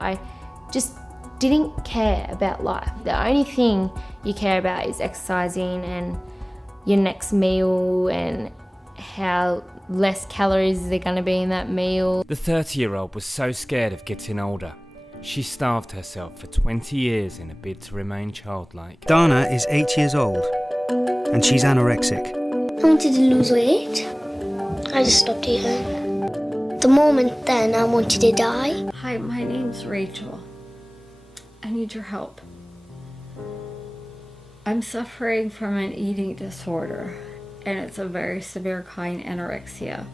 I just didn't care about life. The only thing you care about is exercising and your next meal and how less calories are going to be in that meal. The 30-year-old was so scared of getting older. She starved herself for 20 years in a bid to remain childlike. Dana is 8 years old and she's anorexic. I wanted to lose weight. I just stopped eating. The moment then I wanted to die. Hi, my name's Rachel. I need your help. I'm suffering from an eating disorder, and it's a very severe kind, anorexia.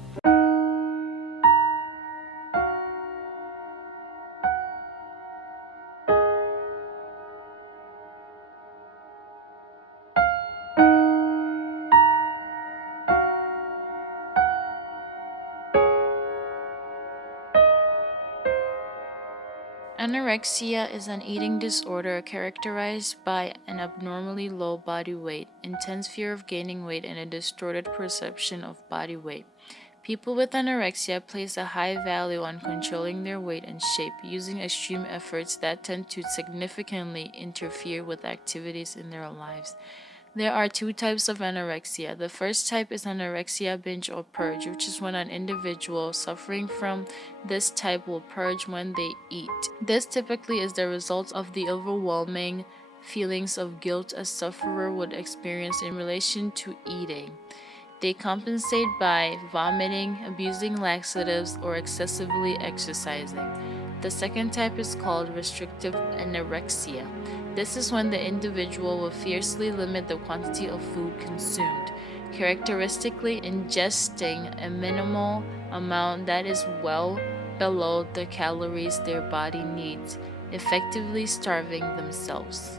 Anorexia is an eating disorder characterized by an abnormally low body weight, intense fear of gaining weight, and a distorted perception of body weight. People with anorexia place a high value on controlling their weight and shape, using extreme efforts that tend to significantly interfere with activities in their lives. There are two types of anorexia. The first type is anorexia binge or purge, which is when an individual suffering from this type will purge when they eat. This typically is the result of the overwhelming feelings of guilt a sufferer would experience in relation to eating. They compensate by vomiting, abusing laxatives, or excessively exercising. The second type is called restrictive anorexia. This is when the individual will fiercely limit the quantity of food consumed, characteristically ingesting a minimal amount that is well below the calories their body needs, effectively starving themselves.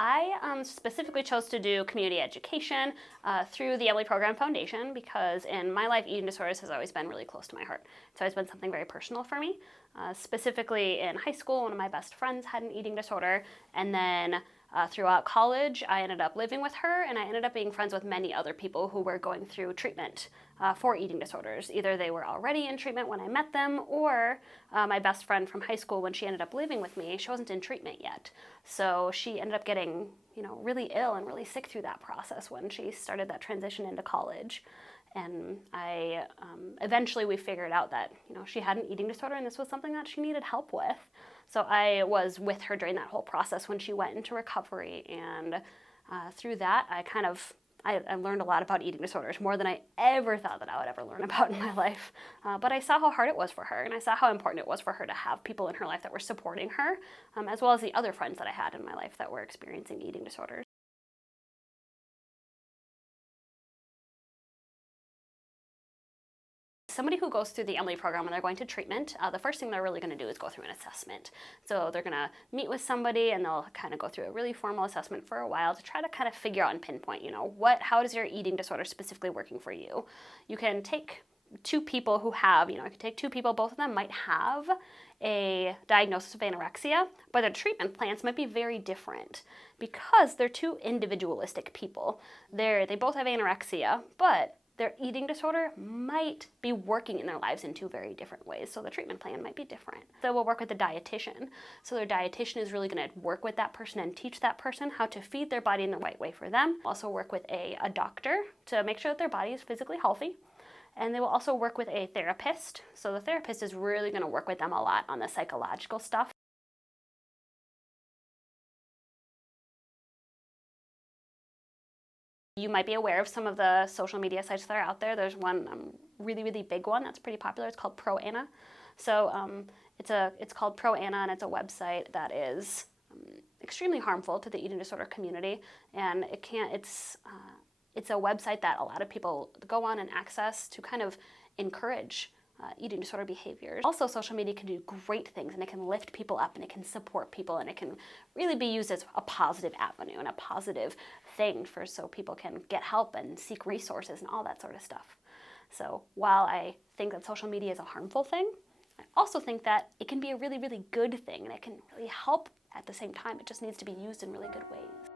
I specifically chose to do community education through the Emily Program Foundation because in my life, eating disorders has always been really close to my heart. It's always been something very personal for me. Specifically in high school, one of my best friends had an eating disorder, and then throughout college, I ended up living with her, and I ended up being friends with many other people who were going through treatment for eating disorders. Either they were already in treatment when I met them, or my best friend from high school, when she ended up living with me, she wasn't in treatment yet. So she ended up getting, really ill and really sick through that process when she started that transition into college. And eventually we figured out that, she had an eating disorder and this was something that she needed help with. So I was with her during that whole process when she went into recovery. And through that, I learned a lot about eating disorders, more than I ever thought that I would ever learn about in my life. But I saw how hard it was for her, and I saw how important it was for her to have people in her life that were supporting her, as well as the other friends that I had in my life that were experiencing eating disorders. Somebody who goes through the Emily program when they're going to treatment, the first thing they're really going to do is go through an assessment. So they're going to meet with somebody and they'll kind of go through a really formal assessment for a while to try to kind of figure out and pinpoint, how is your eating disorder specifically working for you? You can take two people who have, both of them might have a diagnosis of anorexia, but their treatment plans might be very different because they're two individualistic people. They both have anorexia, but their eating disorder might be working in their lives in two very different ways, so the treatment plan might be different. So we'll work with a dietitian. So their dietitian is really going to work with that person and teach that person how to feed their body in the right way for them. Also work with a doctor to make sure that their body is physically healthy. And they will also work with a therapist. So the therapist is really going to work with them a lot on the psychological stuff. You might be aware of some of the social media sites that are out there. There's one really, really big one that's pretty popular. It's called ProAna. So it's called ProAna, and it's a website that is extremely harmful to the eating disorder community. And it's a website that a lot of people go on and access to kind of encourage eating disorder behaviors. Also, social media can do great things, and it can lift people up, and it can support people, and it can really be used as a positive avenue and a positive thing so people can get help and seek resources and all that sort of stuff. So while I think that social media is a harmful thing, I also think that it can be a really, really good thing, and it can really help at the same time. It just needs to be used in really good ways.